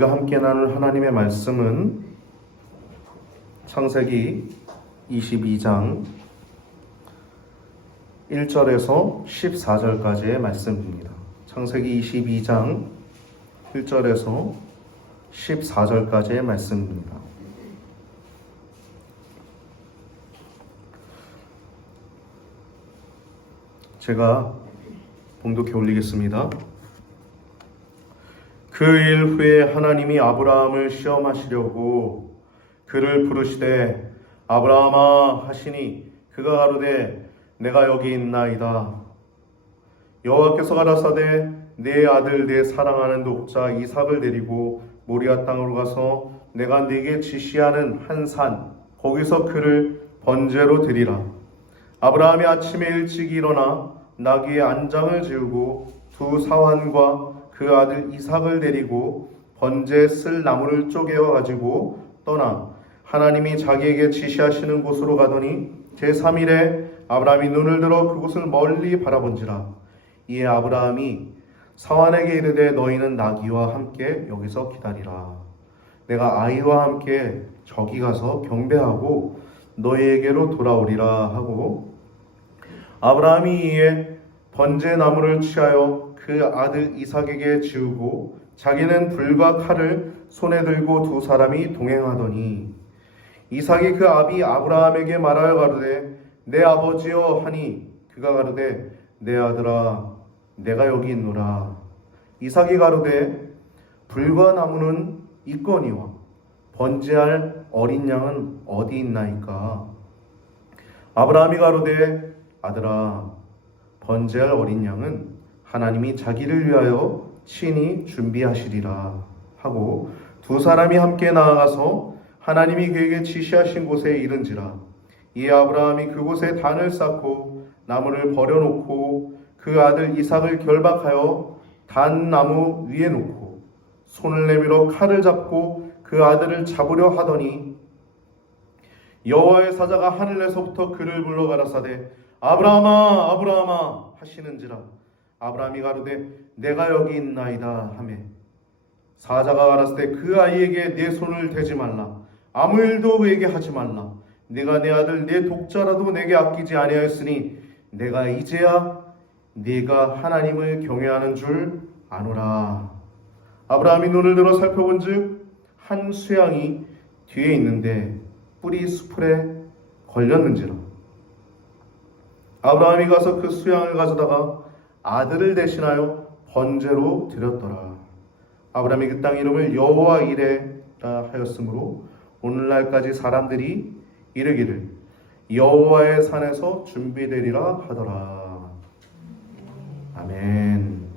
우리가 함께 나눌 하나님의 말씀은 창세기 22장 1절에서 14절까지의 말씀입니다. 창세기 22장 1절에서 14절까지의 말씀입니다. 제가 봉독해 올리겠습니다. 그 일 후에 하나님이 아브라함을 시험하시려고 그를 부르시되 아브라함아 하시니 그가 가로되 내가 여기 있나이다. 여호와께서 가라사대 내 아들 내 사랑하는 독자 이삭을 데리고 모리아 땅으로 가서 내가 네게 지시하는 한 산 거기서 그를 번제로 드리라. 아브라함이 아침에 일찍 일어나 나귀의 안장을 지우고 두 사환과 그 아들 이삭을 데리고 번제에 쓸 나무를 쪼개어 가지고 떠나 하나님이 자기에게 지시하시는 곳으로 가더니 제3일에 아브라함이 눈을 들어 그곳을 멀리 바라본지라. 이에 아브라함이 사환에게 이르되 너희는 나귀와 함께 여기서 기다리라. 내가 아이와 함께 저기 가서 경배하고 너희에게로 돌아오리라 하고 아브라함이 이에 번제 나무를 취하여 그 아들 이삭에게 지우고 자기는 불과 칼을 손에 들고 두 사람이 동행하더니 이삭이 그 아비 아브라함에게 말하여 가로되 내 아버지여 하니 그가 가로되 내 아들아 내가 여기 있노라. 이삭이 가로되 불과 나무는 있거니와 번제할 어린 양은 어디 있나이까. 아브라함이 가로되 아들아 번제할 어린 양은 하나님이 자기를 위하여 친히 준비하시리라 하고 두 사람이 함께 나아가서 하나님이 그에게 지시하신 곳에 이른지라. 이에 아브라함이 그곳에 단을 쌓고 나무를 버려놓고 그 아들 이삭을 결박하여 단 나무 위에 놓고 손을 내밀어 칼을 잡고 그 아들을 잡으려 하더니 여호와의 사자가 하늘에서부터 그를 불러 가라사대 아브라함아 아브라함아 하시는지라. 아브라함이 가로되 내가 여기 있나이다 하매 사자가 가라사대 그 아이에게 내 손을 대지 말라. 아무 일도 그에게 하지 말라. 네가 내 아들 내 독자라도 내게 아끼지 아니하였으니 내가 이제야 네가 하나님을 경외하는 줄 아노라. 아브라함이 눈을 들어 살펴본즉 한 수양이 뒤에 있는데 뿔이 수풀에 걸렸는지라. 아브라함이 가서 그 수양을 가져다가 아들을 대신하여 번제로 드렸더라. 아브라함이 그 땅 이름을 여호와 이레라 하였으므로 오늘날까지 사람들이 이르기를 여호와의 산에서 준비되리라 하더라. 아멘.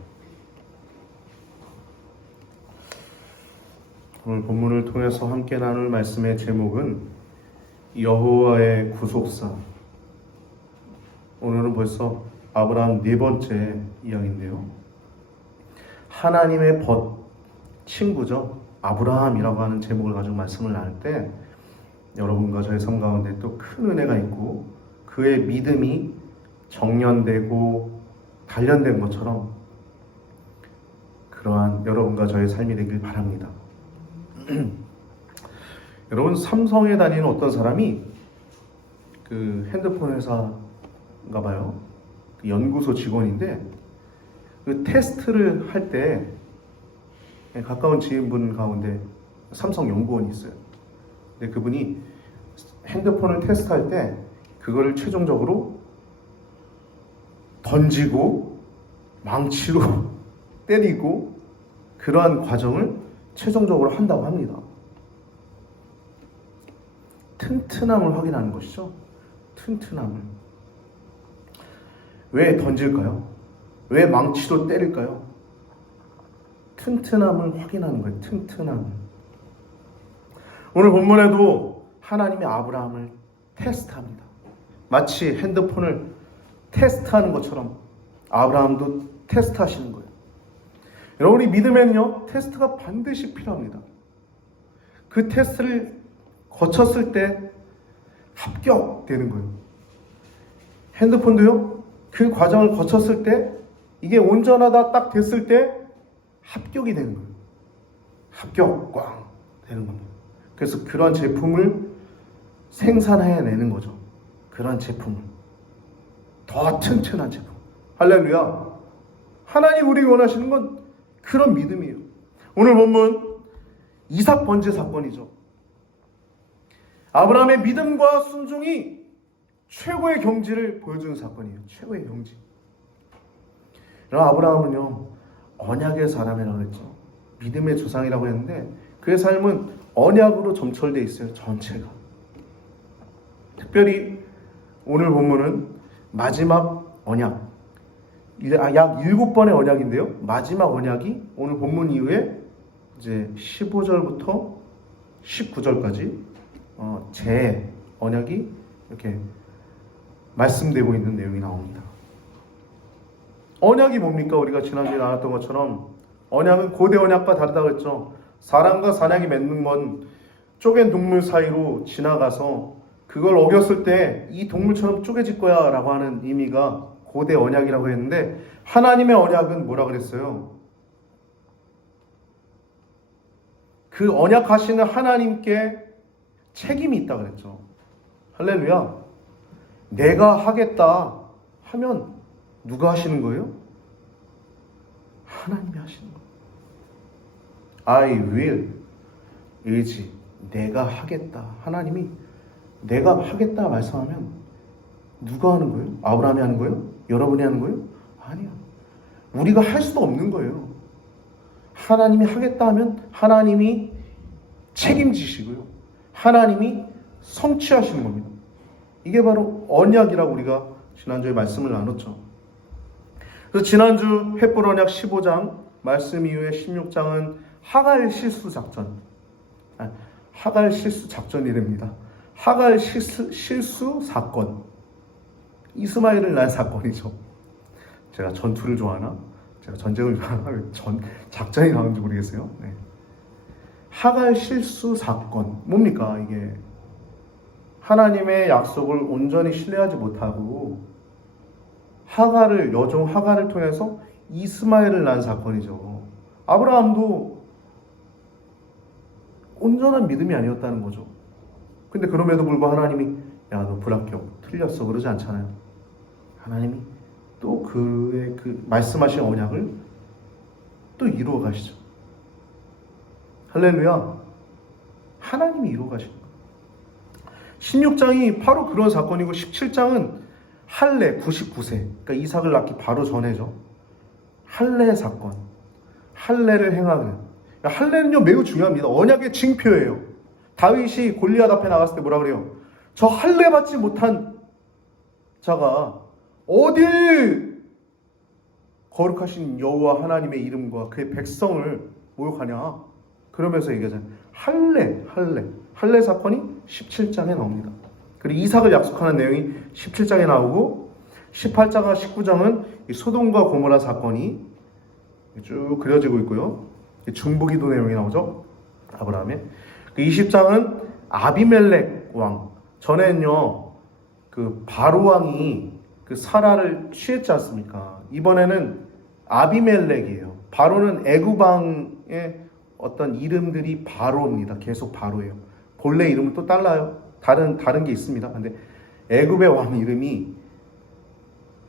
오늘 본문을 통해서 함께 나눌 말씀의 제목은 여호와의 구속사. 오늘은 벌써 아브라함 네 번째 이야기인데요. 하나님의 친구죠. 아브라함이라고 하는 제목을 가지고 말씀을 나눌 때 여러분과 저의 삶 가운데 또 큰 은혜가 있고 그의 믿음이 정련되고 단련된 것처럼 그러한 여러분과 저의 삶이 되길 바랍니다. 여러분 삼성에 다니는 어떤 사람이 그 핸드폰 회사인가 봐요. 그 연구소 직원인데 그 테스트를 할 때 가까운 지인분 가운데 삼성 연구원이 있어요. 근데 그분이 핸드폰을 테스트할 때 그거를 최종적으로 던지고 망치로 때리고 그러한 과정을 최종적으로 한다고 합니다. 튼튼함을 확인하는 것이죠. 튼튼함을. 왜 던질까요? 왜 망치로 때릴까요? 튼튼함을 확인하는 거예요. 튼튼함을. 오늘 본문에도 하나님이 아브라함을 테스트합니다. 마치 핸드폰을 테스트하는 것처럼 아브라함도 테스트하시는 거예요. 여러분 우리 믿음에는요 테스트가 반드시 필요합니다. 그 테스트를 거쳤을 때 합격되는 거예요. 핸드폰도요 그 과정을 거쳤을 때 이게 온전하다 딱 됐을 때 합격이 되는 거예요. 합격 꽝 되는 겁니다. 그래서 그런 제품을 생산해내는 거죠. 그런 제품을 더 튼튼한 제품. 할렐루야. 하나님 우리가 원하시는 건 그런 믿음이에요. 오늘 본문 이삭 번제 사건이죠. 아브라함의 믿음과 순종이 최고의 경지를 보여주는 사건이에요. 최고의 경지. 그럼 아브라함은요, 언약의 사람이라고 했죠. 믿음의 조상이라고 했는데 그의 삶은 언약으로 점철되어 있어요. 전체가. 특별히 오늘 본문은 마지막 언약, 약 7번의 언약인데요. 마지막 언약이 오늘 본문 이후에 이제 15절부터 19절까지 제 언약이 이렇게 말씀되고 있는 내용이 나옵니다. 언약이 뭡니까? 우리가 지난주에 나눴던 것처럼 언약은 고대 언약과 다르다고 했죠. 사람과 사냥이 맺는 건 쪼갠 동물 사이로 지나가서 그걸 어겼을 때 이 동물처럼 쪼개질 거야 라고 하는 의미가 고대 언약이라고 했는데, 하나님의 언약은 뭐라 그랬어요? 그 언약하시는 하나님께 책임이 있다 그랬죠. 할렐루야. 내가 하겠다 하면 누가 하시는 거예요? 하나님이 하시는 거예요. I will, 의지, 내가 하겠다. 하나님이 내가 하겠다 말씀하면 누가 하는 거예요? 아브라함이 하는 거예요? 여러분이 하는 거예요? 아니요. 우리가 할 수도 없는 거예요. 하나님이 하겠다 하면 하나님이 책임지시고요. 하나님이 성취하시는 겁니다. 이게 바로 언약이라고 우리가 지난주에 말씀을 나눴죠. 그래서 지난주 횃불 언약 15장 말씀 이후에 16장은 하갈 실수 작전. 하갈 실수 작전이랍니다. 하갈 실수 사건. 이스마엘을 낳은 사건이죠. 제가 전투를 좋아하나? 제가 전쟁을 좋아하나? 작전이 나오는지 모르겠어요. 네. 하갈 실수 사건. 뭡니까 이게? 하나님의 약속을 온전히 신뢰하지 못하고 여종 하갈을 통해서 이스마엘을 낳은 사건이죠. 아브라함도 온전한 믿음이 아니었다는 거죠. 근데 그럼에도 불구하고 하나님이 야, 너 불합격, 틀렸어 그러지 않잖아요. 하나님이 또 그의 말씀하신 언약을 또 이루어 가시죠. 할렐루야. 하나님이 이루어 가십니다. 16장이 바로 그런 사건이고 17장은 할례 99세, 그러니까 이삭을 낳기 바로 전에죠. 할례 사건, 할례를 행하는. 할례는요 매우 중요합니다. 언약의 징표예요. 다윗이 골리앗 앞에 나갔을 때 뭐라 그래요? 저 할례 받지 못한 자가 어딜 거룩하신 여호와 하나님의 이름과 그의 백성을 모욕하냐? 그러면서 얘기하잖아요. 할례 사건이 17장에 나옵니다. 그리고 이삭을 약속하는 내용이 17장에 나오고 18장과 19장은 소돔과 고모라 사건이 쭉 그려지고 있고요. 중보기도 내용이 나오죠. 아브라함의. 20장은 아비멜렉 왕. 전에는요 바로 왕이 사라를 취했지 않습니까? 이번에는 아비멜렉이에요. 바로는 애굽 왕의 어떤 이름들이 바로입니다. 계속 바로예요. 본래 이름은 또 달라요. 다른 게 있습니다. 근데 애굽의 왕 이름이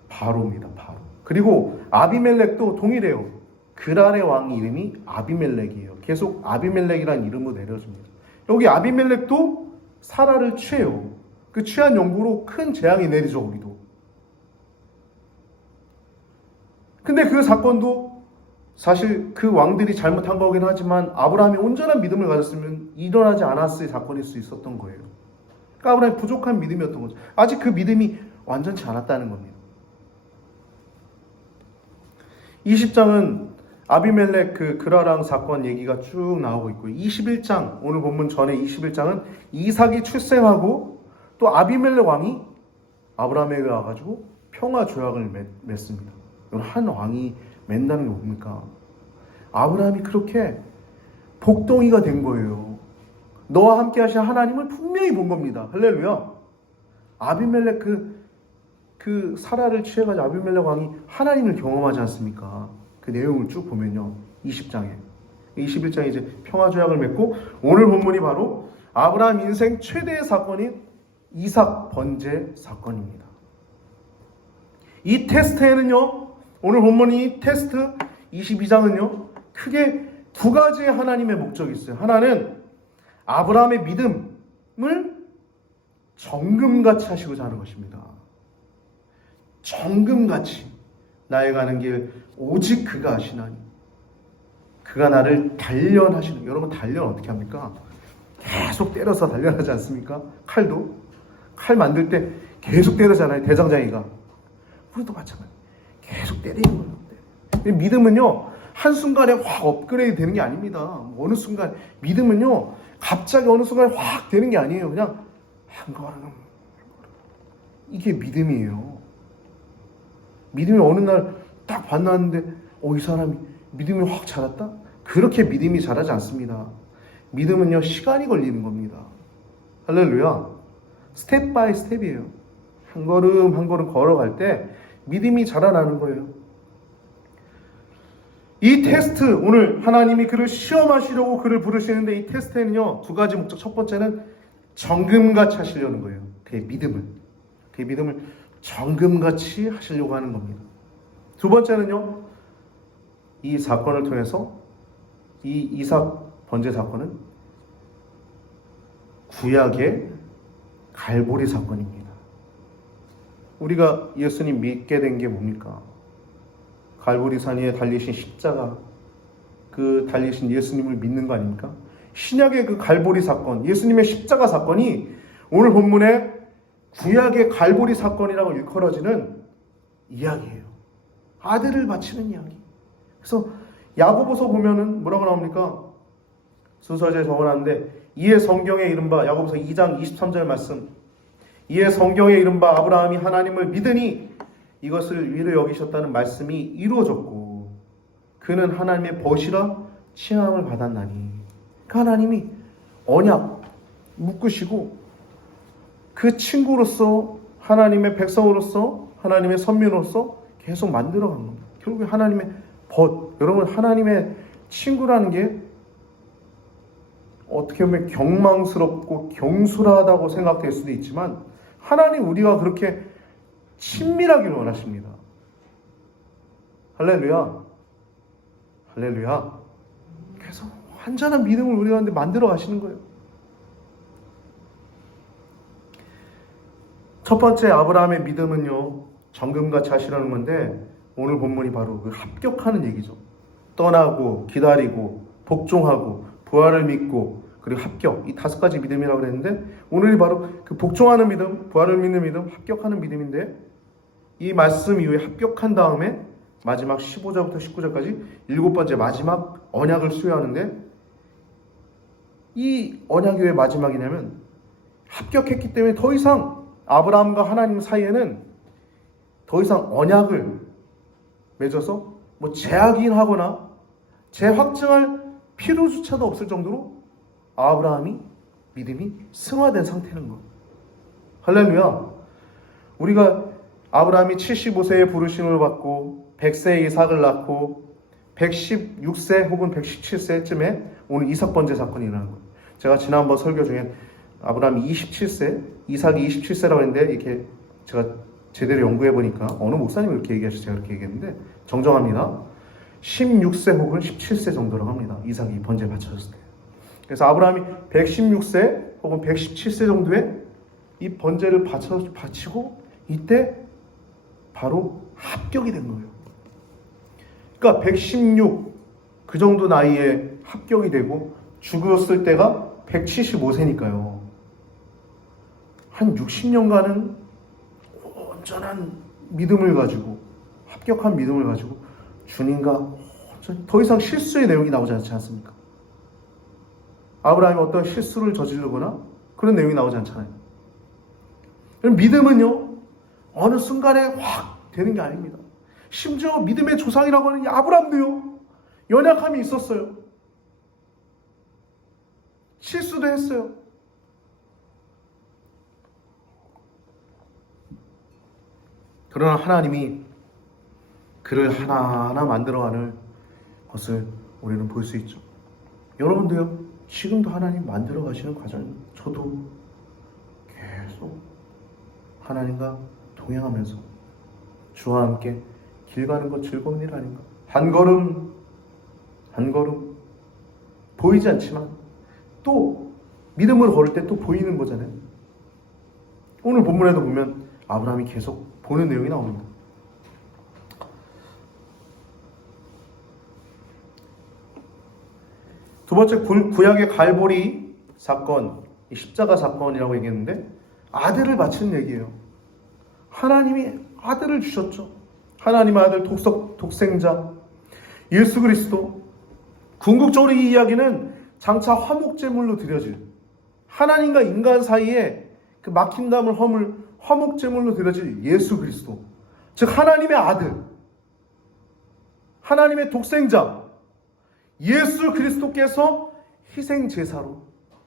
바로입니다. 바로. 그리고 아비멜렉도 동일해요. 그랄의 왕 이름이 아비멜렉이에요. 계속 아비멜렉이라는 이름으로 내려집니다. 여기 아비멜렉도 사라를 취해요. 그 취한 영구로 큰 재앙이 내리죠. 우리도. 근데 그 사건도 사실 그 왕들이 잘못한 거긴 하지만 아브라함이 온전한 믿음을 가졌으면 일어나지 않았을 사건일 수 있었던 거예요. 그러니까 아브라함이 부족한 믿음이었던 거죠. 아직 그 믿음이 완전치 않았다는 겁니다. 20장은 아비멜렉 그라랑 사건 얘기가 쭉 나오고 있고요. 21장, 오늘 본문 전에 21장은 이삭이 출생하고 또 아비멜렉 왕이 아브라함에게 와가지고 평화 조약을 맺습니다. 한 왕이 맺는다는 게 뭡니까? 아브라함이 그렇게 복덩이가 된 거예요. 너와 함께 하신 하나님을 분명히 본 겁니다. 할렐루야. 아비멜렉 그 사라를 취해가지고 아비멜렉 왕이 하나님을 경험하지 않습니까? 그 내용을 쭉 보면요. 20장에. 21장에 이제 평화조약을 맺고 오늘 본문이 바로 아브라함 인생 최대의 사건인 이삭 번제 사건입니다. 이 테스트에는요, 오늘 본문이 이 테스트 22장은요, 크게 두 가지의 하나님의 목적이 있어요. 하나는 아브라함의 믿음을 정금같이 하시고자 하는 것입니다. 정금같이 나의 가는 길 오직 그가 아시나니 그가 나를 단련하시는. 여러분, 단련 어떻게 합니까? 계속 때려서 단련하지 않습니까? 칼도 칼 만들 때 계속 때리잖아요. 대장장이가. 우리도 마찬가지. 계속 때리는 거예요. 믿음은요, 한순간에 확 업그레이드 되는 게 아닙니다. 어느 순간 믿음은요, 갑자기 어느 순간에 확 되는 게 아니에요. 그냥 한 걸음. 이게 믿음이에요. 믿음이 어느 날 딱 만났는데 이 사람이 믿음이 확 자랐다? 그렇게 믿음이 자라지 않습니다. 믿음은요, 시간이 걸리는 겁니다. 할렐루야. 스텝 바이 스텝이에요. 한 걸음 한 걸음 걸어갈 때 믿음이 자라나는 거예요. 이 테스트, 오늘 하나님이 그를 시험하시려고 그를 부르시는데 이 테스트에는요, 두 가지 목적. 첫 번째는 정금같이 하시려는 거예요. 그의 믿음을 정금같이 하시려고 하는 겁니다. 두 번째는요, 이 사건을 통해서 이 이삭 번제 사건은 구약의 갈보리 사건입니다. 우리가 예수님 믿게 된 게 뭡니까? 갈보리산 위에 달리신 십자가, 그 달리신 예수님을 믿는 거 아닙니까? 신약의 그 갈보리 사건, 예수님의 십자가 사건이 오늘 본문에 구약의 갈보리 사건이라고 일컬어지는 이야기예요. 아들을 바치는 이야기. 그래서 야고보서 보면은 뭐라고 나옵니까? 순서지에 적어놨는데, 이에 성경에 이른바, 야고보서 2장 23절 말씀, 이에 성경에 이른바 아브라함이 하나님을 믿으니 이것을 위로 여기셨다는 말씀이 이루어졌고 그는 하나님의 벗이라 칭함을 받았나니. 그 하나님이 언약 묶으시고 그 친구로서, 하나님의 백성으로서, 하나님의 선민으로서 계속 만들어간 겁니다. 결국에 하나님의 벗. 여러분, 하나님의 친구라는 게 어떻게 보면 경망스럽고 경솔하다고 생각될 수도 있지만 하나님 우리가 그렇게 친밀하길 원하십니다. 할렐루야. 할렐루야. 그래서 완전한 믿음을 우리 가운데 만들어 가시는 거예요. 첫 번째 아브라함의 믿음은요, 정금같이 하시라는 건데 오늘 본문이 바로 그 합격하는 얘기죠. 떠나고 기다리고 복종하고 부활을 믿고 그리고 합격, 이 다섯 가지 믿음이라고 그랬는데 오늘이 바로 그 복종하는 믿음, 부활을 믿는 믿음, 합격하는 믿음인데 이 말씀 이후에 합격한 다음에 마지막 15절부터 19절까지 일곱 번째 마지막 언약을 수여하는데 이 언약이 왜 마지막이냐면 합격했기 때문에 더 이상 아브라함과 하나님 사이에는 더 이상 언약을 맺어서 뭐 재확인하거나 재확증할 필요조차도 없을 정도로 아브라함이 믿음이 승화된 상태는 거. 할렐루야. 우리가 아브라함이 75세에 부르심을 받고 100세에 이삭을 낳고 116세 혹은 117세쯤에 오늘 이삭 번제 사건이 일어나는 거예요. 제가 지난번 설교 중에 아브라함이 27세, 이삭이 27세라고 했는데 이렇게 제가 제대로 연구해 보니까 어느 목사님이 그렇게 얘기하셔서 제가 그렇게 얘기했는데 정정합니다. 16세 혹은 17세 정도라고 합니다. 이삭이 번제 바쳐졌을 때. 그래서 아브라함이 116세 혹은 117세 정도에 이 번제를 바치고 이때 바로 합격이 된 거예요. 그러니까 116 그 정도 나이에 합격이 되고 죽었을 때가 175세니까요. 한 60년간은 온전한 믿음을 가지고 합격한 믿음을 가지고 주님과 더 이상 실수의 내용이 나오지 않지 않습니까? 아브라함이 어떤 실수를 저지르거나 그런 내용이 나오지 않잖아요. 믿음은요, 어느 순간에 확 되는 게 아닙니다. 심지어 믿음의 조상이라고 하는 이 아브라함도요, 연약함이 있었어요. 실수도 했어요. 그러나 하나님이 그를 하나하나 만들어가는 것을 우리는 볼 수 있죠. 여러분도요, 지금도 하나님 만들어 가시는 과정, 저도 계속 하나님과 동행하면서 주와 함께 길 가는 것 즐거운 일 아닌가? 한 걸음 한 걸음 보이지 않지만 또 믿음을 걸을 때 또 보이는 거잖아요. 오늘 본문에도 보면 아브라함이 계속 보는 내용이 나옵니다. 두 번째, 구약의 갈보리 사건, 십자가 사건이라고 얘기했는데 아들을 바치는 얘기예요. 하나님이 아들을 주셨죠. 하나님의 아들 독생자 예수 그리스도. 궁극적으로 이 이야기는 장차 화목제물로 드려질, 하나님과 인간 사이에 그 막힌담을 허물 화목제물로 드려질 예수 그리스도, 즉 하나님의 아들, 하나님의 독생자 예수 그리스도께서 희생제사로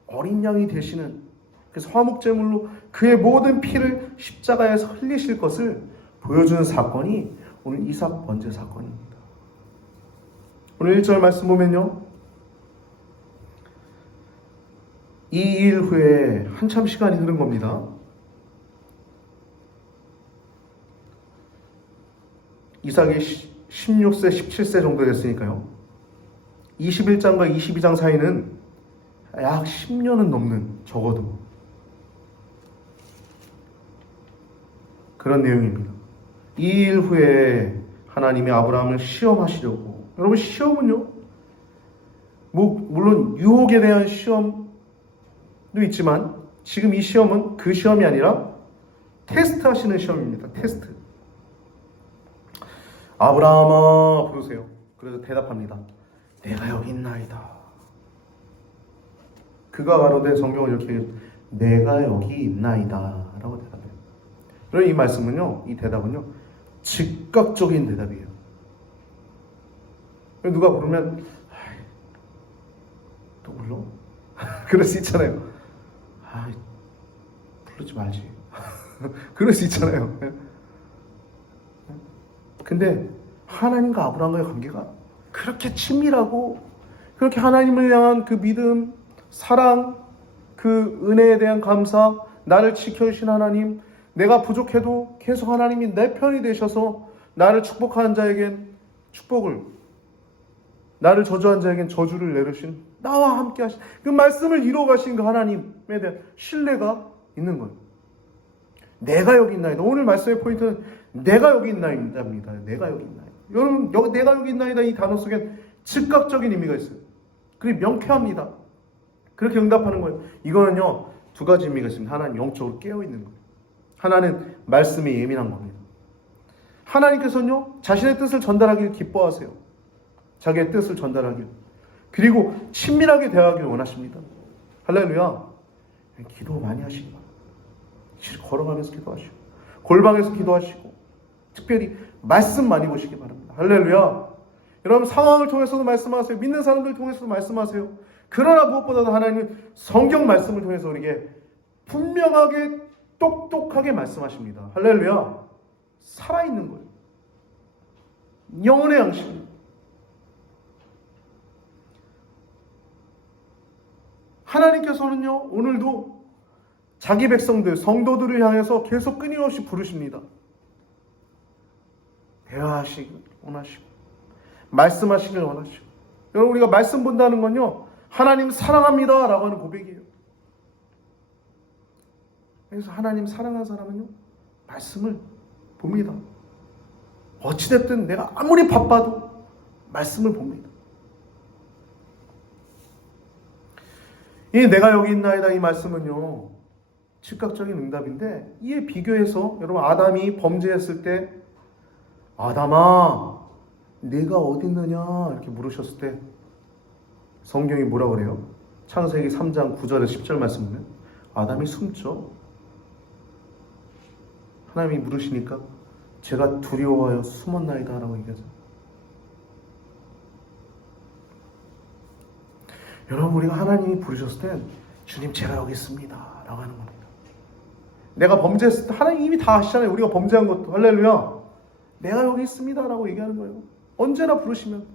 어린 양이 되시는, 그래서 화목제물로 그의 모든 피를 십자가에서 흘리실 것을 보여주는 사건이 오늘 이삭 번제 사건입니다. 오늘 1절 말씀 보면요, 이 일 후에 한참 시간이 흐른 겁니다. 이삭이 16세, 17세 정도 됐으니까요. 21장과 22장 사이는 약 10년은 넘는, 적어도 그런 내용입니다. 이 일 후에 하나님이 아브라함을 시험하시려고, 여러분 시험은요, 물론 유혹에 대한 시험도 있지만 지금 이 시험은 그 시험이 아니라 테스트 하시는 시험입니다. 테스트. 아브라함아 부르세요. 그래서 대답합니다. 내가 여기 있나이다. 그가 가로되, 성경은 이렇게 내가 여기 있나이다 라고 대답해요. 그럼 이 말씀은요, 이 대답은요, 즉각적인 대답이에요. 누가 부르면 또 불러? 그럴 수 있잖아요. 부르지 말지. 그럴 수 있잖아요. 근데 하나님과 아브라함과의 관계가 그렇게 친밀하고, 그렇게 하나님을 향한 그 믿음, 사랑, 그 은혜에 대한 감사, 나를 지켜주신 하나님, 내가 부족해도 계속 하나님이 내 편이 되셔서 나를 축복하는 자에겐 축복을, 나를 저주한 자에겐 저주를 내리신, 나와 함께 하신 그 말씀을 이루어 가신 그 하나님에 대한 신뢰가 있는 거예요. 내가 여기 있나이다. 오늘 말씀의 포인트는 내가 여기 있나이다입니다. 내가 여기 있나이다. 여러분, 내가 여기 있나이다 이 단어 속엔 즉각적인 의미가 있어요. 그리고 명쾌합니다. 그렇게 응답하는 거예요. 이거는요, 두 가지 의미가 있습니다. 하나는 영적으로 깨어있는 거예요. 하나는 말씀에 예민한 겁니다. 하나님께서는요, 자신의 뜻을 전달하기를 기뻐하세요. 자기의 뜻을 전달하길, 그리고 친밀하게 대하기를 원하십니다. 할렐루야. 기도 많이 하시기 바랍니다. 걸어가면서 기도하시고, 골방에서 기도하시고, 특별히 말씀 많이 보시기 바랍니다. 할렐루야. 여러분, 상황을 통해서도 말씀하세요. 믿는 사람들 통해서도 말씀하세요. 그러나 무엇보다도 하나님은 성경 말씀을 통해서 우리에게 분명하게 똑똑하게 말씀하십니다. 할렐루야. 살아있는 거예요. 영혼의 양식입니다. 하나님께서는요, 오늘도 자기 백성들, 성도들을 향해서 계속 끊임없이 부르십니다. 대화하시길 원하시고, 말씀하시길 원하시고. 여러분, 우리가 말씀 본다는 건요, 하나님 사랑합니다 라고 하는 고백이에요. 그래서 하나님 사랑하는 사람은요, 말씀을 봅니다. 어찌됐든 내가 아무리 바빠도 말씀을 봅니다. 이 내가 여기 있나이다 이 말씀은요, 즉각적인 응답인데, 이에 비교해서 여러분, 아담이 범죄했을 때 아담아 내가 어디 있느냐 이렇게 물으셨을 때 성경이 뭐라 그래요? 창세기 3장 9절에서 10절 말씀 보면 아담이 숨죠. 하나님이 물으시니까 제가 두려워하여 숨었나이다 라고 얘기하죠. 여러분, 우리가 하나님이 부르셨을 때 주님 제가 여기 있습니다 라고 하는 겁니다. 내가 범죄했을 때 하나님 이미 다 아시잖아요. 우리가 범죄한 것도. 할렐루야. 내가 여기 있습니다 라고 얘기하는 거예요. 언제나 부르시면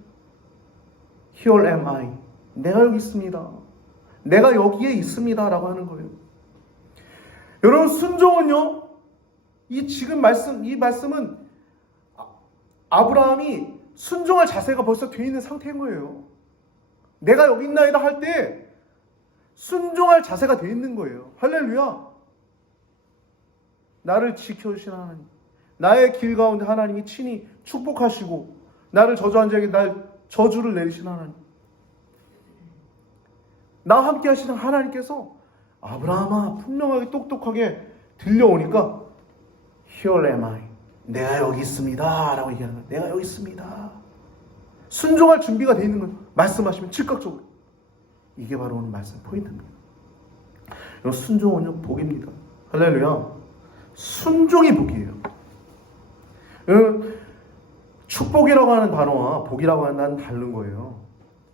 Here am I. 내가 여기 있습니다. 내가 여기에 있습니다. 라고 하는 거예요. 여러분, 순종은요, 이 말씀은 아브라함이 순종할 자세가 벌써 되어 있는 상태인 거예요. 내가 여기 있나이다 할 때 순종할 자세가 되어 있는 거예요. 할렐루야. 나를 지켜주시는 하나님, 나의 길 가운데 하나님이 친히 축복하시고 나를 저주한 자에게 날 저주를 내리시는 하나님, 나와 함께 하시는 하나님께서 아브라함아 분명하게 똑똑하게 들려오니까 Here am I, 내가 여기 있습니다 라고 얘기하는 거예요. 내가 여기 있습니다. 순종할 준비가 되어 있는 거예요. 말씀하시면 즉각적으로. 이게 바로 오늘 말씀 포인트입니다. 여러분, 순종은요 복입니다. 할렐루야. 순종이 복이에요. 축복이라고 하는 단어와 복이라고 하는 단어는 다른 거예요.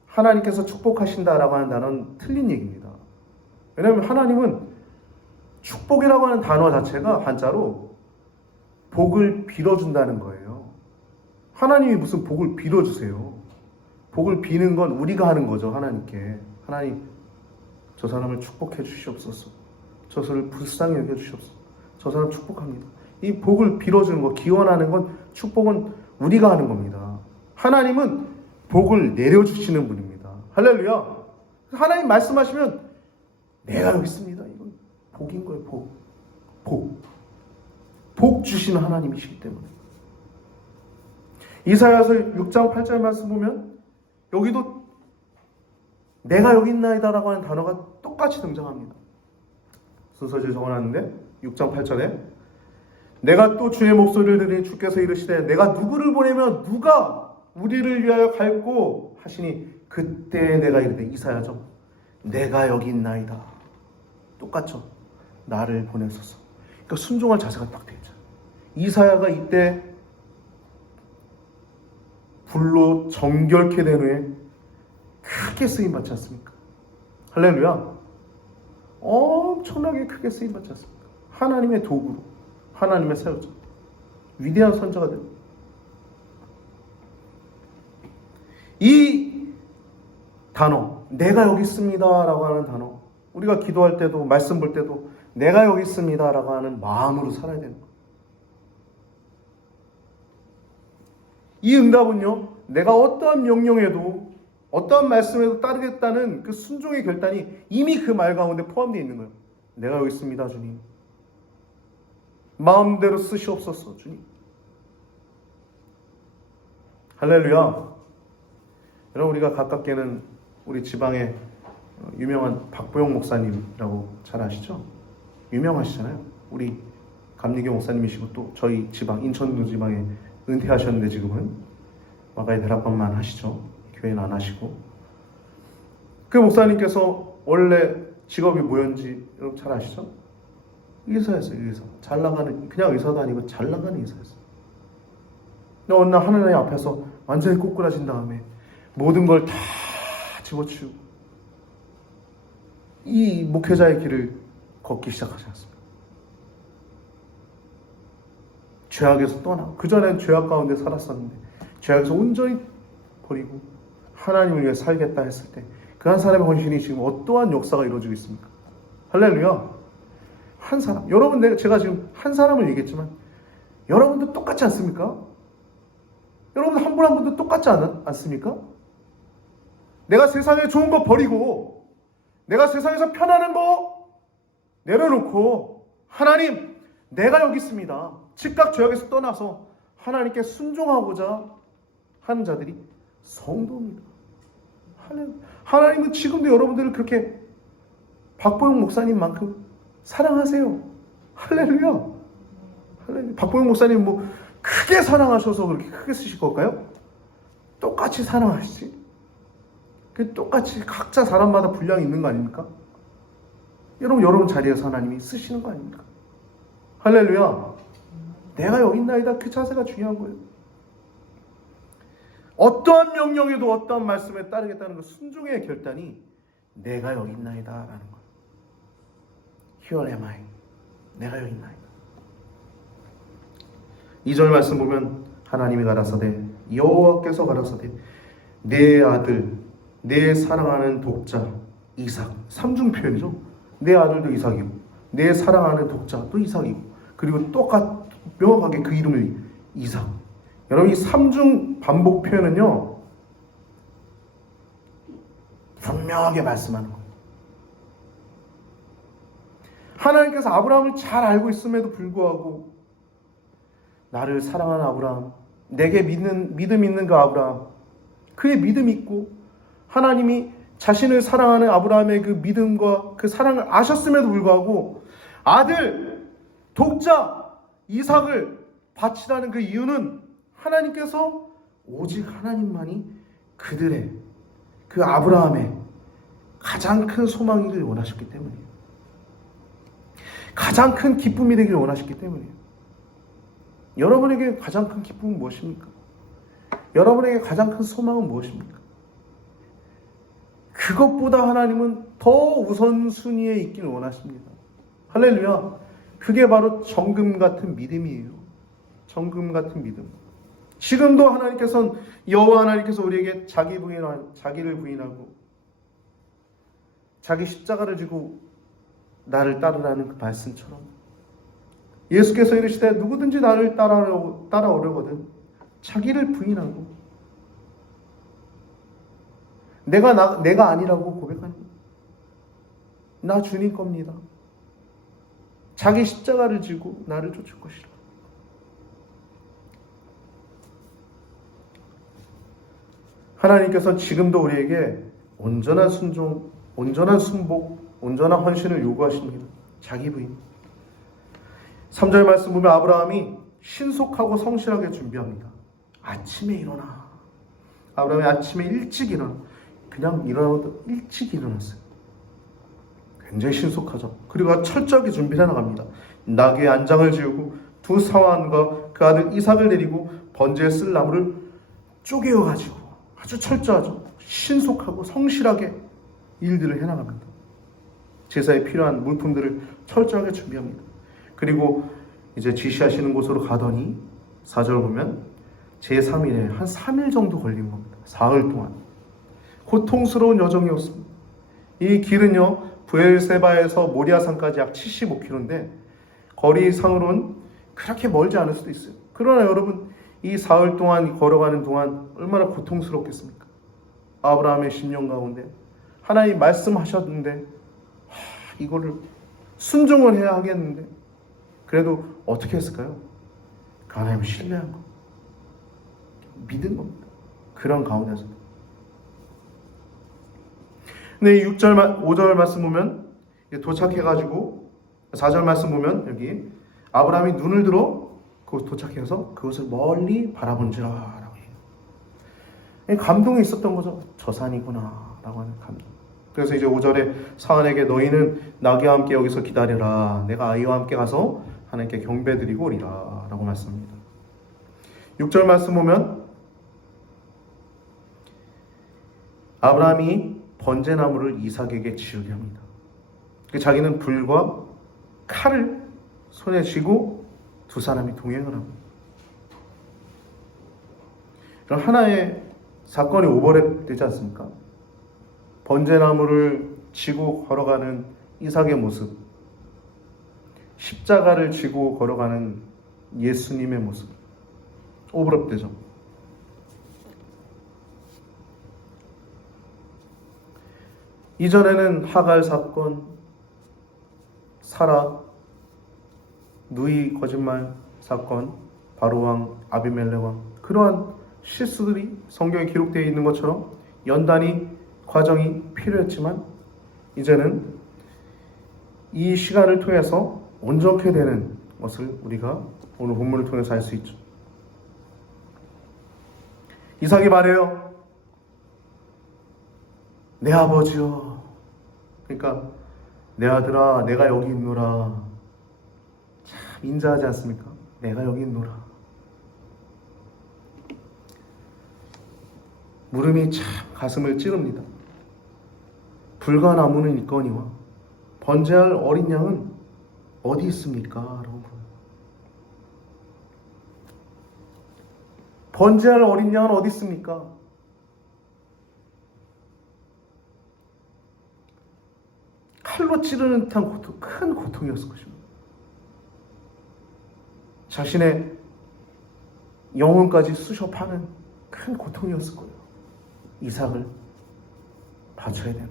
하나님께서 축복하신다라고 하는 단어는 틀린 얘기입니다. 왜냐하면 하나님은 축복이라고 하는 단어 자체가 한자로 복을 빌어준다는 거예요. 하나님이 무슨 복을 빌어주세요. 복을 비는 건 우리가 하는 거죠. 하나님께. 하나님, 저 사람을 축복해 주시옵소서. 저 사람을 불쌍히 여겨 주시옵소서. 저 사람 축복합니다. 이 복을 빌어주는 거, 기원하는 건, 축복은 우리가 하는 겁니다. 하나님은 복을 내려주시는 분입니다. 할렐루야. 하나님 말씀하시면 내가 여기 있습니다. 이건 복인 거예요. 복 주시는 하나님이시기 때문에. 이사야서 6장 8절 말씀 보면 여기도 내가 여기 있나이다라고 하는 단어가 똑같이 등장합니다. 순서지에 적어놨는데 6장 8절에 내가 또 주의 목소리를 들으니 주께서 이르시되 내가 누구를 보내면 누가 우리를 위하여 갈고 하시니 그때 내가 이르되, 이사야죠. 내가 여기 있나이다. 똑같죠. 나를 보내소서. 그러니까 순종할 자세가 딱 되죠. 이사야가 이때 불로 정결케 된 후에 크게 쓰임받지 않습니까? 할렐루야. 엄청나게 크게 쓰임받지 않습니까? 하나님의 도구로, 하나님의 사역자, 위대한 선자가 됩니다. 이 단어, 내가 여기 있습니다 라고 하는 단어, 우리가 기도할 때도 말씀 볼 때도 내가 여기 있습니다 라고 하는 마음으로 살아야 되는 거예요. 이 응답은요, 내가 어떠한 명령에도 어떠한 말씀에도 따르겠다는 그 순종의 결단이 이미 그 말 가운데 포함되어 있는 거예요. 내가 여기 있습니다 주님. 마음대로 쓰시옵소서 주님. 할렐루야. 여러분, 우리가 가깝게는 우리 지방의 유명한 박보영 목사님이라고 잘 아시죠? 유명하시잖아요. 우리 감리교 목사님이시고 또 저희 지방 인천도 지방에 은퇴하셨는데 지금은 와가의 대락반만 하시죠. 교회는 안 하시고. 그 목사님께서 원래 직업이 뭐였는지 여러분 잘 아시죠? 의사였어요. 의사. 잘 나가는, 그냥 의사도 아니고 잘 나가는 의사였어요. 근데 어느 날 하나님 앞에서 완전히 꼬꾸라진 다음에 모든 걸 다 집어치우고 이 목회자의 길을 걷기 시작하지 않습니까? 죄악에서 떠나, 그전엔 죄악 가운데 살았었는데 죄악에서 온전히 버리고 하나님을 위해 살겠다 했을 때 그 한 사람의 헌신이 지금 어떠한 역사가 이루어지고 있습니까? 할렐루야. 한 사람, 여러분, 제가 지금 한 사람을 얘기했지만 여러분도 똑같지 않습니까? 여러분 한 분 한 분도 똑같지 않습니까? 내가 세상에 좋은 거 버리고 내가 세상에서 편안한 거 내려놓고 하나님, 내가 여기 있습니다. 즉각 죄악에서 떠나서 하나님께 순종하고자 하는 자들이 성도입니다. 하나님은 지금도 여러분들을 그렇게 박보영 목사님만큼 사랑하세요. 할렐루야. 할렐루야. 박보영 목사님 뭐 크게 사랑하셔서 그렇게 크게 쓰실 걸까요? 똑같이 사랑하시지. 똑같이 각자 사람마다 분량이 있는 거 아닙니까? 여러분 자리에서 하나님이 쓰시는 거 아닙니까? 할렐루야. 내가 여기 있나이다. 그 자세가 중요한 거예요. 어떠한 명령에도 어떠한 말씀에 따르겠다는 그 순종의 결단이 내가 여기 있나이다 라는 거예요. Here am I. 내가 여기 있나이다. 2절 말씀 보면 하나님이 가라사대, 여호와께서 가라사대, 내 아들 내 사랑하는 독자 이삭. 삼중 표현이죠. 내 아들도 이삭이고 내 사랑하는 독자 또 이삭이고 그리고 명확하게 그 이름을 이삭. 여러분 이 삼중 반복 표현은요 분명하게 말씀하는 거예요. 하나님께서 아브라함을 잘 알고 있음에도 불구하고 나를 사랑하는 아브라함, 내게 믿음 있는 그 아브라함, 그의 믿음 있고 하나님이 자신을 사랑하는 아브라함의 그 믿음과 그 사랑을 아셨음에도 불구하고 아들, 독자, 이삭을 바치라는 그 이유는 하나님께서 오직 하나님만이 그들의 그 아브라함의 가장 큰 소망이길 원하셨기 때문이에요. 가장 큰 기쁨이 되기를 원하셨기 때문이에요. 여러분에게 가장 큰 기쁨은 무엇입니까? 여러분에게 가장 큰 소망은 무엇입니까? 그것보다 하나님은 더 우선순위에 있기를 원하십니다. 할렐루야. 그게 바로 정금 같은 믿음이에요. 정금 같은 믿음. 지금도 하나님께서는 여호와 하나님께서 우리에게 자기를 부인하고 자기 십자가를 지고 나를 따르라는 그 말씀처럼 예수께서 이르시되 누구든지 나를 따라오려거든 자기를 부인하고 내가 아니라고 고백하는 거예요. 나 주님 겁니다. 자기 십자가를 지고 나를 쫓을 것이라. 하나님께서 지금도 우리에게 온전한 순종, 온전한 순복, 온전한 헌신을 요구하십니다. 자기 부인. 3절 말씀 보면 아브라함이 신속하고 성실하게 준비합니다. 아침에 일어나. 아브라함이 아침에 일찍 일어나. 그냥 일어나도 일찍 일어났어요. 굉장히 신속하죠. 그리고 철저하게 준비를 해나갑니다. 나귀의 안장을 지우고 두 사환과 그 아들 이삭을 데리고 번제에 쓸 나무를 쪼개어가지고 아주 철저하죠. 신속하고 성실하게 일들을 해나갑니다. 제사에 필요한 물품들을 철저하게 준비합니다. 그리고 이제 지시하시는 곳으로 가더니 4절 보면 제3일에 한 3일 정도 걸린 겁니다. 사흘 동안. 고통스러운 여정이었습니다. 이 길은요 브엘세바에서 모리아산까지 약 75km인데 거리상으로는 그렇게 멀지 않을 수도 있어요. 그러나 여러분 이 사흘 동안 걸어가는 동안 얼마나 고통스럽겠습니까? 아브라함의 심령 가운데 하나님 말씀하셨는데 이거를 순종을 해야 하겠는데 그래도 어떻게 했을까요? 하나님을 신뢰한 거 믿은 겁니다. 그런 가운데서 근데 6절, 5절 말씀 보면 도착해가지고 4절 말씀 보면 여기 아브라함이 눈을 들어 그 도착해서 그것을 멀리 바라본지라 라고 해요. 감동이 있었던 거죠. 저 산이구나 라고 하는 감동. 그래서 이제 5절에 사안에게 너희는 나귀와 함께 여기서 기다려라. 내가 아이와 함께 가서 하나님께 경배드리고 오리라 라고 말씀합니다. 6절 말씀 보면 아브라함이 번제나무를 이삭에게 지우게 합니다. 자기는 불과 칼을 손에 쥐고 두 사람이 동행을 합니다. 그럼 하나의 사건이 오버랩 되지 않습니까? 번제나무를 쥐고 걸어가는 이삭의 모습, 십자가를 쥐고 걸어가는 예수님의 모습 오버랩 되죠. 이전에는 하갈 사건, 사라, 누이 거짓말 사건, 바로왕, 아비멜렉 왕 그러한 실수들이 성경에 기록되어 있는 것처럼 연단이 과정이 필요했지만 이제는 이 시간을 통해서 온전케 되는 것을 우리가 오늘 본문을 통해서 알 수 있죠. 이삭이 말해요. 내 아버지여. 그러니까 내 아들아 내가 여기 있노라. 참 인자하지 않습니까? 내가 여기 있노라. 물음이 참 가슴을 찌릅니다. 불과 나무는 있거니와 번제할 어린 양은 어디 있습니까? 라고 물어요. 번제할 어린 양은 어디 있습니까? 칼로 찌르는 듯한 고통, 큰 고통이었을 것입니다. 자신의 영혼까지 쑤셔 파는 큰 고통이었을 거예요. 이삭을 바쳐야 되는.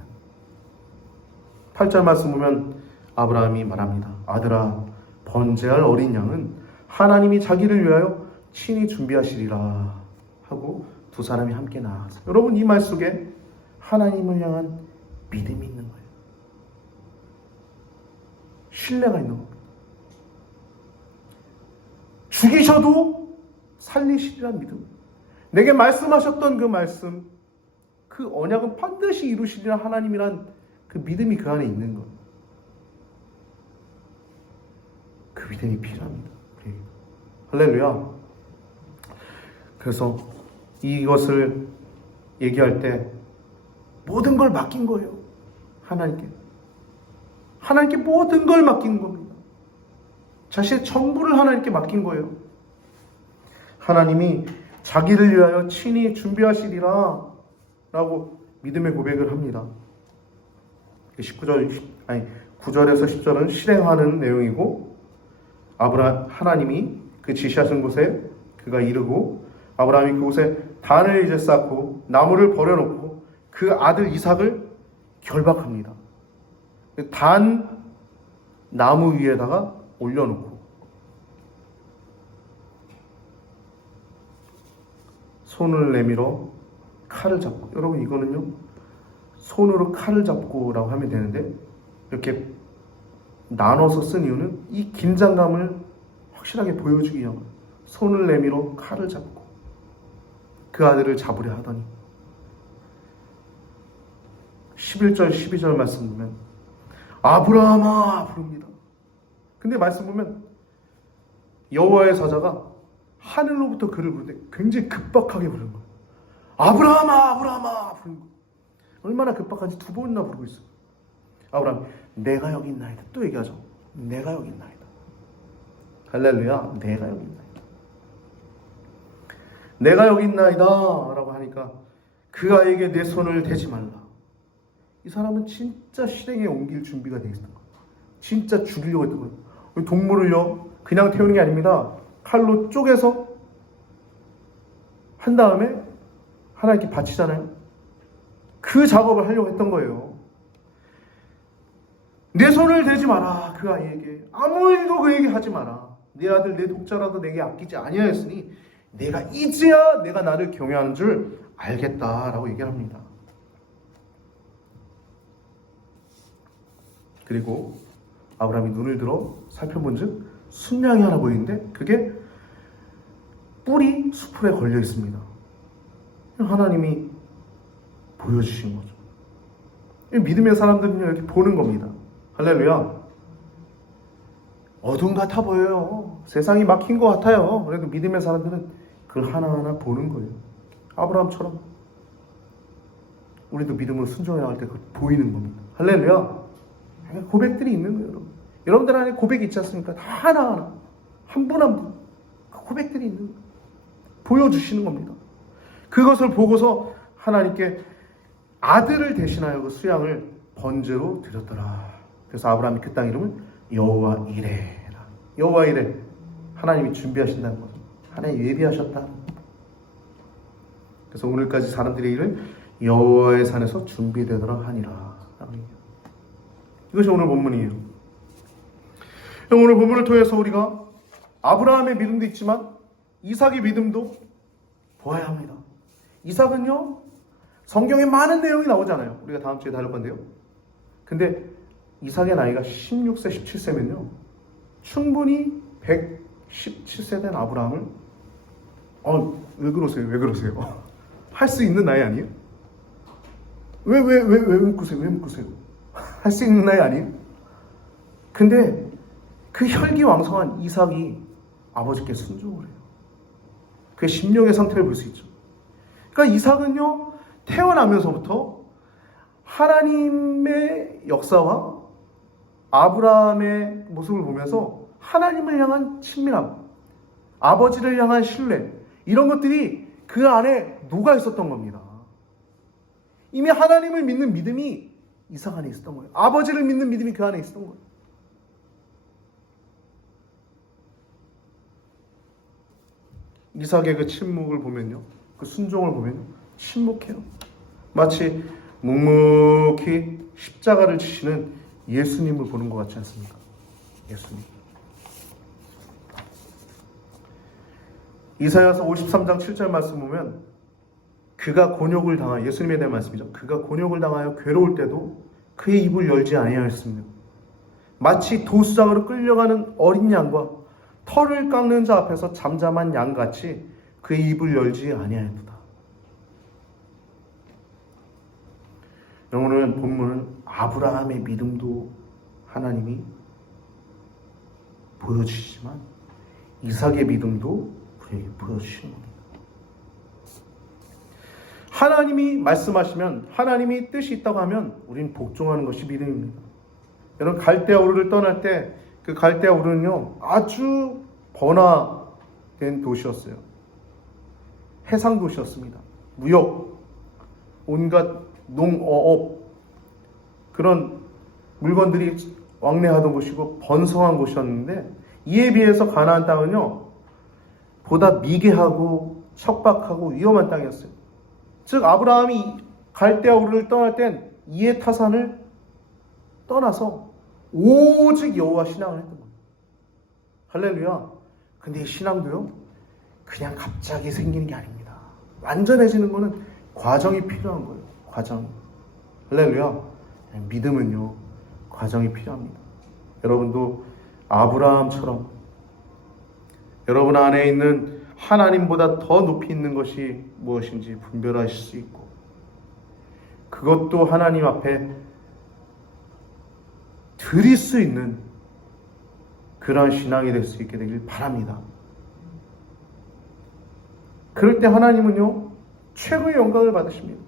8절 말씀 보면 아브라함이 말합니다. 아들아, 번제할 어린 양은 하나님이 자기를 위하여 친히 준비하시리라 하고 두 사람이 함께 나아가서, 여러분, 이 말 속에 하나님을 향한 믿음이 있는 거예요. 신뢰가 있는 겁니다. 죽이셔도 살리시리란 믿음. 내게 말씀하셨던 그 말씀, 그 언약은 반드시 이루시리라 하나님이란 그 믿음이 그 안에 있는 것. 그 믿음이 필요합니다. 할렐루야. 그래서 이것을 얘기할 때 모든 걸 맡긴 거예요. 하나님께. 하나님께 모든 걸 맡긴 겁니다. 자신의 전부를 하나님께 맡긴 거예요. 하나님이 자기를 위하여 친히 준비하시리라 라고 믿음의 고백을 합니다. 9절에서 10절은 실행하는 내용이고, 하나님이 그 지시하신 곳에 그가 이르고, 아브라함이 그곳에 단을 이제 쌓고 나무를 버려놓고 그 아들 이삭을 결박합니다. 단 나무 위에다가 올려놓고 손을 내밀어 칼을 잡고, 여러분 이거는요, 손으로 칼을 잡고라고 하면 되는데 이렇게 나눠서 쓴 이유는 이 긴장감을 확실하게 보여주기 위함. 손을 내밀어 칼을 잡고 그 아들을 잡으려 하더니 11절 12절 말씀 보면 아브라함아 부릅니다. 근데 말씀 보면 여호와의 사자가 하늘로부터 그를 부르는데 굉장히 급박하게 부르는 거예요. 아브라함아 아브라함아 부르는 거예요. 얼마나 급박한지 두 번이나 부르고 있어요. 아브라함, 내가 여기 있나이다. 또 얘기하죠. 내가 여기 있나이다. 할렐루야. 내가 여기 있나이다. 내가 여기 있나이다 라고 하니까 그 아이에게 내 손을 대지 말라. 이 사람은 진짜 실행에 옮길 준비가 되어 있었던 거예요. 진짜 죽이려고 했던 거예요. 동물을요 그냥 태우는 게 아닙니다. 칼로 쪼개서 한 다음에 하나님께 바치잖아요. 그 작업을 하려고 했던 거예요. 내 손을 대지 마라. 그 아이에게 아무 일도 그에게 하지 마라. 내 아들 내 독자라도 내게 아끼지 아니하였으니 내가 이제야 내가 나를 경외하는 줄 알겠다라고 얘기를 합니다. 그리고 아브라함이 눈을 들어 살펴본즉 순양이 하나 보이는데 그게 뿔이 수풀에 걸려 있습니다. 하나님이 보여주신 거죠. 믿음의 사람들은 이렇게 보는 겁니다. 할렐루야. 어둠 같아 보여요. 세상이 막힌 것 같아요. 그래도 믿음의 사람들은 그걸 하나하나 보는 거예요. 아브라함처럼 우리도 믿음으로 순종해야 할 때 그걸 보이는 겁니다. 할렐루야. 고백들이 있는 거예요, 여러분. 여러분들 안에 고백이 있지 않습니까? 다 하나하나 한 분 한 분 그 고백들이 있는 거예요. 보여주시는 겁니다. 그것을 보고서 하나님께 아들을 대신하여 그 수양을 번제로 드렸더라. 그래서 아브라함이 그 땅 이름을 여호와 이레라. 여호와 이레. 하나님이 준비하신다는 거죠. 하나님이 예비하셨다. 그래서 오늘까지 사람들의 일을 여호와의 산에서 준비되더라 하니라. 이것이 오늘 본문이에요. 오늘 본문을 통해서 우리가 아브라함의 믿음도 있지만 이삭의 믿음도 보아야 합니다. 이삭은요 성경에 많은 내용이 나오잖아요. 우리가 다음 주에 다룰 건데요. 근데 이삭의 나이가 16세, 17세면요 충분히 117세 된 아브라함을 왜 그러세요? 왜 그러세요? 할 수 있는 나이 아니에요? 왜 묻고세요? 왜 묻고세요? 할 수 있는 나이 아니에요? 근데 그 혈기왕성한 이삭이 아버지께 순종을 해요. 그의 심령의 상태를 볼 수 있죠. 그러니까 이삭은요 태어나면서부터 하나님의 역사와 아브라함의 모습을 보면서 하나님을 향한 친밀함, 아버지를 향한 신뢰, 이런 것들이 그 안에 녹아 있었던 겁니다. 이미 하나님을 믿는 믿음이 이삭 안에 있었던 거예요. 아버지를 믿는 믿음이 그 안에 있었던 거예요. 이삭의 그 침묵을 보면요, 그 순종을 보면요, 침묵해요. 마치 묵묵히 십자가를 지시는 예수님을 보는 것 같지 않습니까? 예수님. 이사야서 53장 7절 말씀 보면 그가 곤욕을 당하여, 예수님에 대한 말씀이죠. 그가 곤욕을 당하여 괴로울 때도 그의 입을 열지 아니하였으며 마치 도수장으로 끌려가는 어린 양과 털을 깎는 자 앞에서 잠잠한 양같이 그의 입을 열지 아니하였도다. 오늘 본문은 아브라함의 믿음도 하나님이 보여주시지만 이삭의 믿음도 우리에게 보여주시는 겁니다. 하나님이 말씀하시면, 하나님이 뜻이 있다고 하면 우리는 복종하는 것이 믿음입니다. 여러분, 갈대아 우르를 떠날 때 그 갈대아 우르는요, 아주 번화된 도시였어요. 해상 도시였습니다. 무역, 온갖 농어업, 그런 물건들이 왕래하던 곳이고 번성한 곳이었는데, 이에 비해서 가나안 땅은요 보다 미개하고 척박하고 위험한 땅이었어요. 즉 아브라함이 갈대아 우르를 떠날 땐 이에 타산을 떠나서 오직 여호와 신앙을 했던 겁니다. 할렐루야. 근데 이 신앙도요 그냥 갑자기 생기는 게 아닙니다. 완전해지는 거는 과정이 필요한 거예요. 과정. 할렐루야. 믿음은요 과정이 필요합니다. 여러분도 아브라함처럼 여러분 안에 있는 하나님보다 더 높이 있는 것이 무엇인지 분별하실 수 있고, 그것도 하나님 앞에 드릴 수 있는 그러한 신앙이 될 수 있게 되길 바랍니다. 그럴 때 하나님은요 최고의 영광을 받으십니다.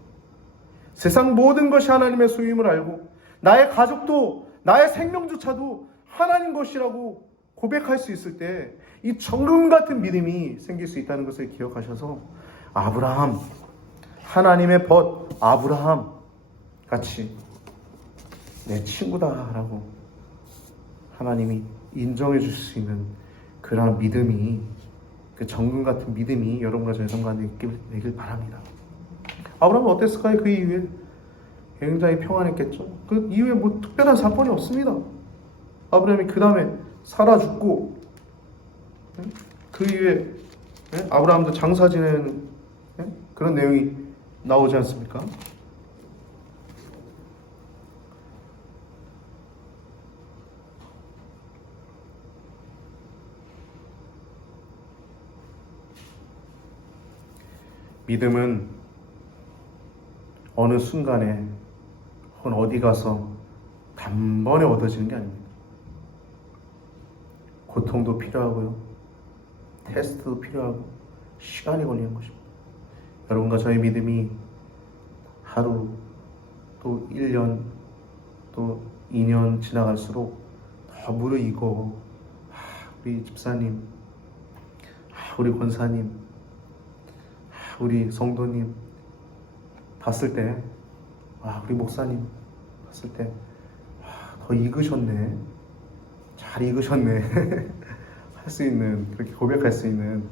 세상 모든 것이 하나님의 소유임을 알고 나의 가족도, 나의 생명조차도 하나님 것이라고 고백할 수 있을 때 이 정금 같은 믿음이 생길 수 있다는 것을 기억하셔서 아브라함, 하나님의 벗 아브라함 같이 내 친구다라고 하나님이 인정해 주실 수 있는 그러한 믿음이, 그 정금 같은 믿음이 여러분과 저의 삶 가운데 되길 바랍니다. 아브라함은 어땠을까요? 그 이후에 굉장히 평안했겠죠. 그 이후에 뭐 특별한 사건이 없습니다. 아브라함이 그 다음에 살아 죽고, 그 이후에 아브라함도 장사 지내는 그런 내용이 나오지 않습니까? 믿음은 어느 순간에 혹은 어디 가서 단번에 얻어지는 게 아닙니다. 고통도 필요하고요, 테스트도 필요하고 시간이 걸리는 것입니다. 여러분과 저의 믿음이 하루, 또 1년, 또 2년 지나갈수록 더 무르익어 우리 집사님, 우리 권사님, 우리 성도님 봤을 때, 우리 목사님 봤을 때 더 익으셨네, 잘 익으셨네 할 수 있는, 그렇게 고백할 수 있는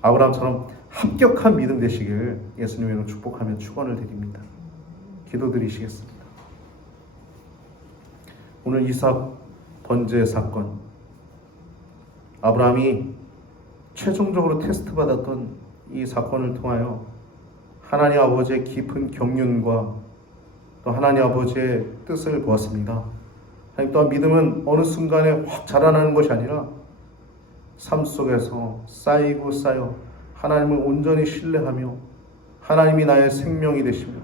아브라함처럼 합격한 믿음 되시길 예수님으로 축복하며 축원을 드립니다. 기도드리시겠습니다. 오늘 이삭 번제 사건, 아브라함이 최종적으로 테스트 받았던 이 사건을 통하여 하나님 아버지의 깊은 경륜과 또 하나님 아버지의 뜻을 보았습니다. 하나님 또한 믿음은 어느 순간에 확 자라나는 것이 아니라 삶 속에서 쌓이고 쌓여 하나님을 온전히 신뢰하며 하나님이 나의 생명이 되시며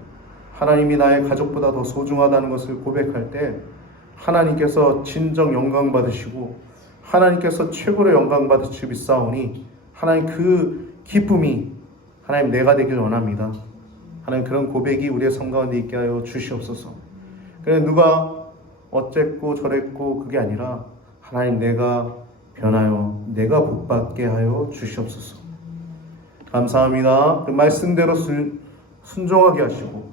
하나님이 나의 가족보다 더 소중하다는 것을 고백할 때 하나님께서 진정 영광 받으시고 하나님께서 최고로 영광 받으시기 싸우니 하나님 그 기쁨이 하나님 내가 되길 원합니다. 하나님 그런 고백이 우리의 삶 가운데 있게 하여 주시옵소서. 그래 누가 어쨌고 저랬고 그게 아니라 하나님 내가 변하여 내가 복받게 하여 주시옵소서. 감사합니다. 그 말씀대로 순종하게 하시고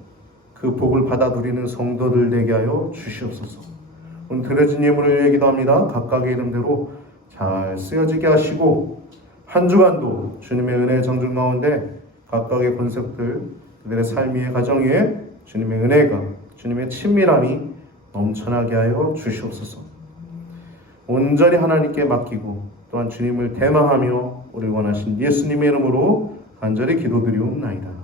그 복을 받아 누리는 성도들 되게 하여 주시옵소서. 오늘 드려진 예물을 얘기도 합니다. 각각의 이름대로 잘 쓰여지게 하시고 한 주간도 주님의 은혜 정중 가운데 각각의 권속들 그들의 삶 위에 가정 위에 주님의 은혜가 주님의 친밀함이 넘쳐나게 하여 주시옵소서. 온전히 하나님께 맡기고 또한 주님을 대망하며 우리 원하신 예수님의 이름으로 간절히 기도드리옵나이다.